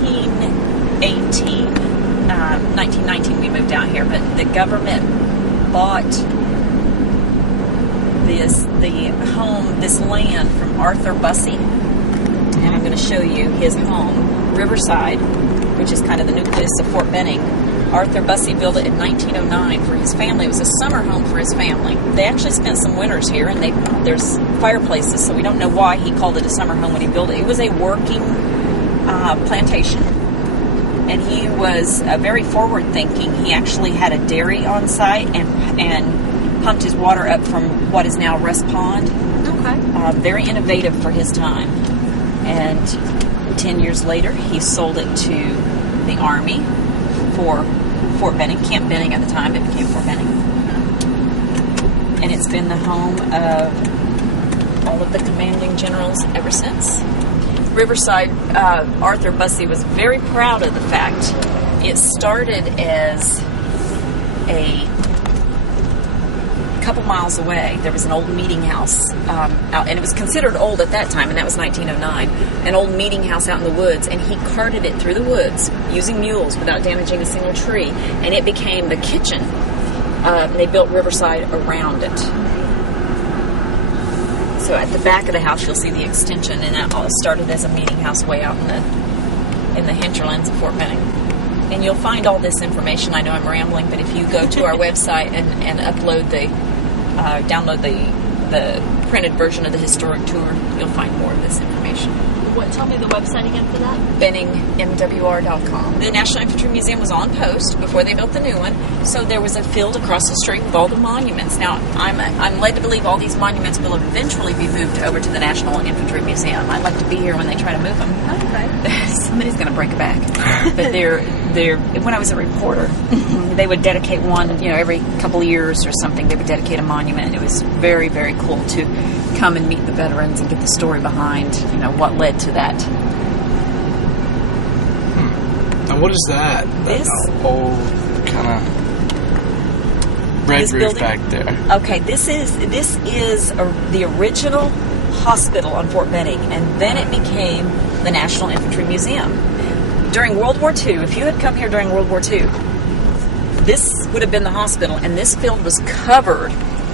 1919 we moved out here, but the government bought this land from Arthur Bussey, and I'm going to show you his home, Riverside, which is kind of the nucleus of Fort Benning. Arthur Bussey built it in 1909 for his family. It was a summer home for his family. They actually spent some winters here, and there's fireplaces, so we don't know why he called it a summer home when he built it. It was a working plantation, and he was very forward-thinking. He actually had a dairy on site and pumped his water up from what is now Rust Pond. Okay. Very innovative for his time. And 10 years later, he sold it to the Army for Fort Benning, Camp Benning at the time. It became Fort Benning. And it's been the home of all of the commanding generals ever since. Riverside, Arthur Bussey was very proud of the fact it started as a couple miles away. There was an old meeting house out, and it was considered old at that time, and that was 1909. An old meeting house out in the woods, and he carted it through the woods using mules without damaging a single tree, and it became the kitchen. They built Riverside around it. So at the back of the house, you'll see the extension, and that all started as a meeting house way out in the hinterlands of Fort Benning. And you'll find all this information. I know I'm rambling, but if you go to our website and upload download the printed version of the historic tour, you'll find more of this information. Tell me the website again for that? BenningMWR.com. The National Infantry Museum was on post before they built the new one, so there was a field across the street with all the monuments. Now, I'm led to believe all these monuments will eventually be moved over to the National Infantry Museum. I'd like to be here when they try to move them. Okay. Somebody's going to break a back. But when I was a reporter, they would dedicate one, every couple of years or something, they would dedicate a monument, and it was very, very cool to come and meet the veterans and get the story behind, what led to that. Now, what is that? This old kind of red roof building back there. Okay, this is the original hospital on Fort Benning, and then it became the National Infantry Museum. During World War II, if you had come here during World War II, this would have been the hospital, and this field was covered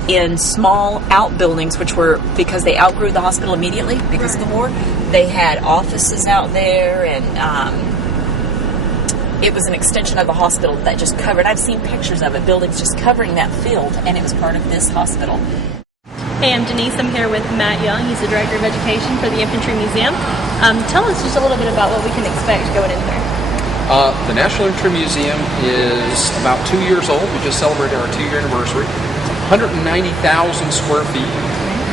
in small outbuildings, which were, because they outgrew the hospital immediately because of the war, they had offices out there, and it was an extension of the hospital that just covered. I've seen pictures of it, buildings just covering that field, and it was part of this hospital. Hey, I'm Denise. I'm here with Matt Young. He's the Director of Education for the Infantry Museum. Tell us just a little bit about what we can expect going in there. The National Infantry Museum is about 2 years old. We just celebrated our 2-year anniversary. 190,000 square feet,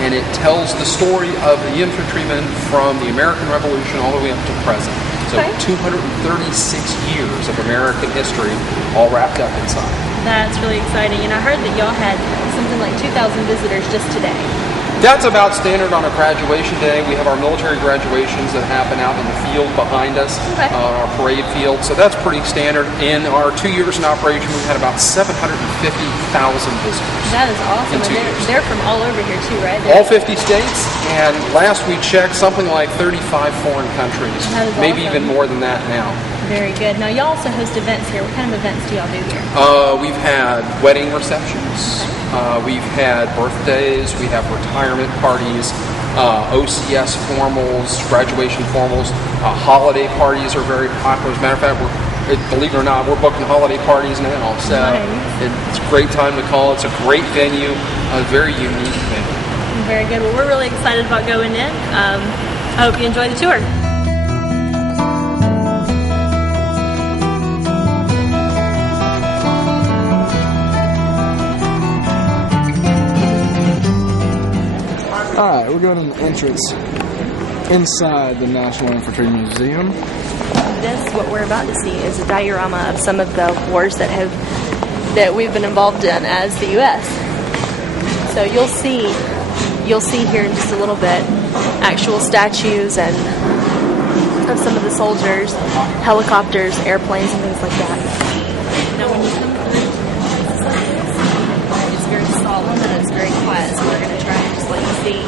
and it tells the story of the infantrymen from the American Revolution all the way up to present. So 236 years of American history all wrapped up inside. That's really exciting, and I heard that y'all had something like 2,000 visitors just today. That's about standard on a graduation day. We have our military graduations that happen out in the field behind us, our parade field. So that's pretty standard. In our 2 years in operation, we've had about 750,000 visitors. That is awesome. And they're from all over here too, right? All 50 states, and last we checked, something like 35 foreign countries. Maybe even more than that now. Very good. Now, y'all also host events here. What kind of events do y'all do here? We've had wedding receptions. We've had birthdays. We have retirement parties, OCS formals, graduation formals. Holiday parties are very popular. As a matter of fact, believe it or not, we're booking holiday parties now. So it's a great time to call. It's a great venue, a very unique venue. Very good. Well, we're really excited about going in. I hope you enjoy the tour. Alright, we're going to the entrance inside the National Infantry Museum. What we're about to see is a diorama of some of the wars that we've been involved in as the U.S. So you'll see here in just a little bit actual statues and of some of the soldiers, helicopters, airplanes, and things like that. Now when you come through, it's very solemn and it's very quiet, so we're going to try and just let you see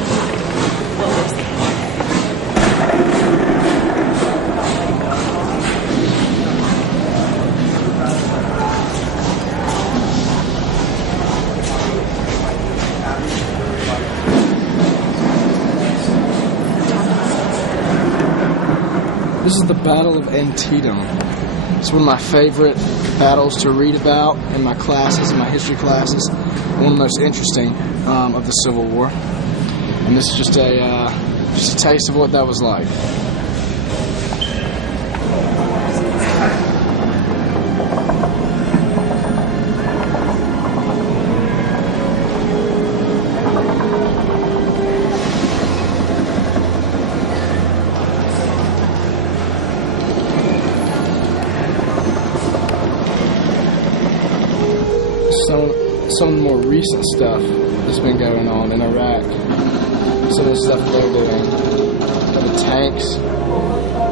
what we're seeing. This is the Battle of Antietam. It's one of my favorite battles to read about in my classes, in my history classes. One of the most interesting of the Civil War. And this is just a taste of what that was like. Some of the more recent stuff that's been going on in Iraq. Some of the stuff they're doing. The tanks,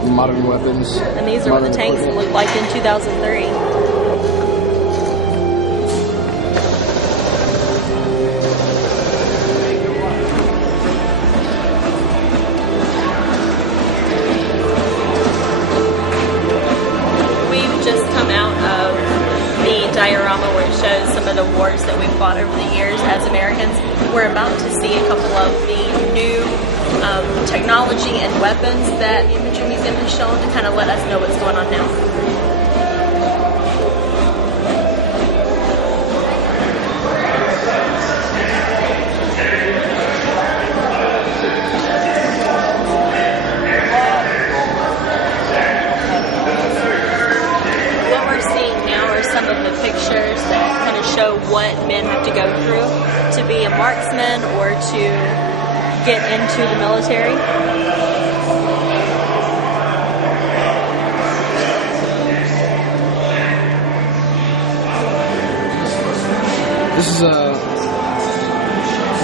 modern weapons. And these are what the tanks looked like in 2003. We've just come out of the diorama where it shows some of the wars that we've fought over the years as Americans. We're about to see a couple of the new technology and weapons that the Infantry Museum has shown to kind of let us know what's going on now. Pictures that kind of show what men have to go through to be a marksman or to get into the military. This is a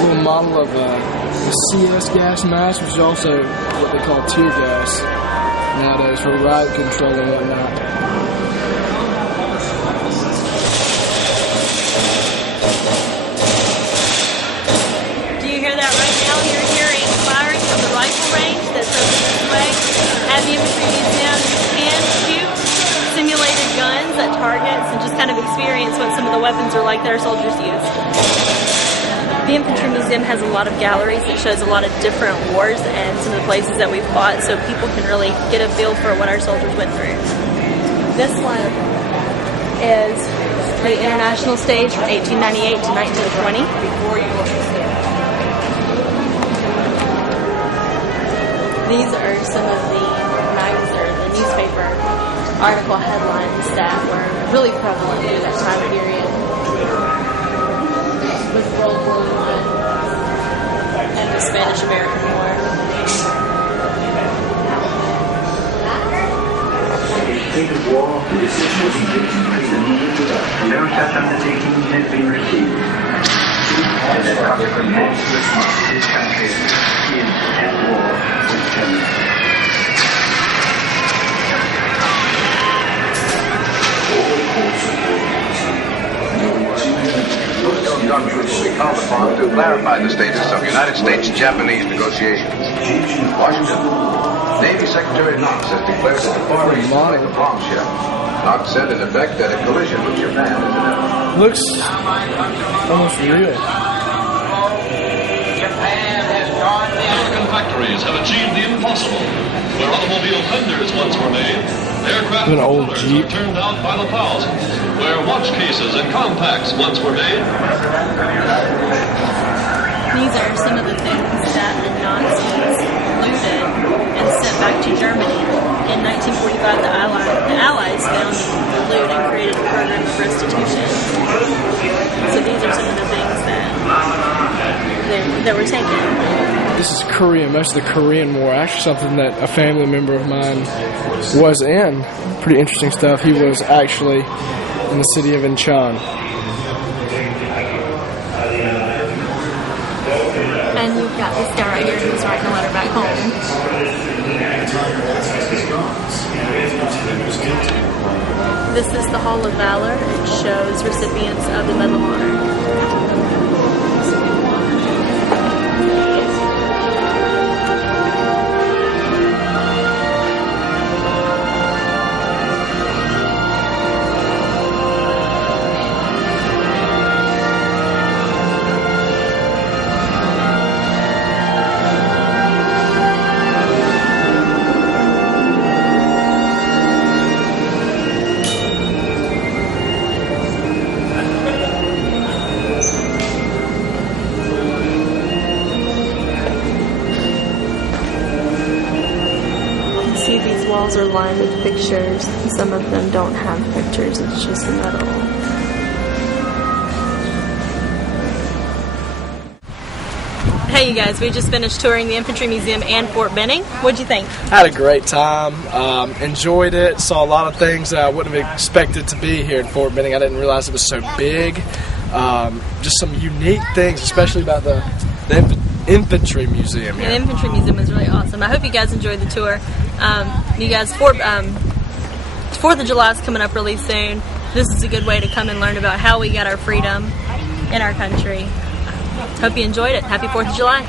little model of a CS gas mask, which is also what they call tear gas nowadays for riot control and whatnot. That's over this way. At the Infantry Museum, you can shoot simulated guns at targets and just kind of experience what some of the weapons are like that our soldiers use. The Infantry Museum has a lot of galleries that shows a lot of different wars and some of the places that we've fought, so people can really get a feel for what our soldiers went through. This one is the international stage from 1898 to 1920. These are some of the newspaper article headlines that were really prevalent during that time period, with World War I and the Spanish-American War. In the war, the decision was taken no such undertaking had been received. And that consequent most response to his country is at war with Germany. Those documents will be called upon to clarify the status of United States-Japanese negotiations. Washington. Navy Secretary Knox has declared that the foreign of the bombshell. Knox said in effect that a collision with Japan is inevitable. Looks almost real. American factories have achieved the impossible. Where automobile fenders once were made, aircraft An old propellers Jeep. are turned out by the thousands. Where watch cases and compacts once were made. These are some of the things that the Nazis looted and sent back to Germany. In 1945, the Allies found the loot and created a program of restitution. So these are some of the things that were taken. This is Korea, most of the Korean War. Actually, something that a family member of mine was in. Pretty interesting stuff. He was actually in the city of Incheon. And we've got this guy right here who's writing a letter back home. This is the Hall of Valor. It shows recipients of the Medal of Honor. walls are lined with pictures. Some of them don't have pictures, it's just metal. Hey you guys, we just finished touring the Infantry Museum and Fort Benning. What'd you think? I had a great time. Enjoyed it. Saw a lot of things that I wouldn't have expected to be here in Fort Benning. I didn't realize it was so big. Just some unique things, especially about the Infantry Museum here. The Infantry Museum is really awesome. I hope you guys enjoyed the tour. You guys, 4th of July is coming up really soon. This is a good way to come and learn about how we got our freedom in our country. Hope you enjoyed it. Happy 4th of July.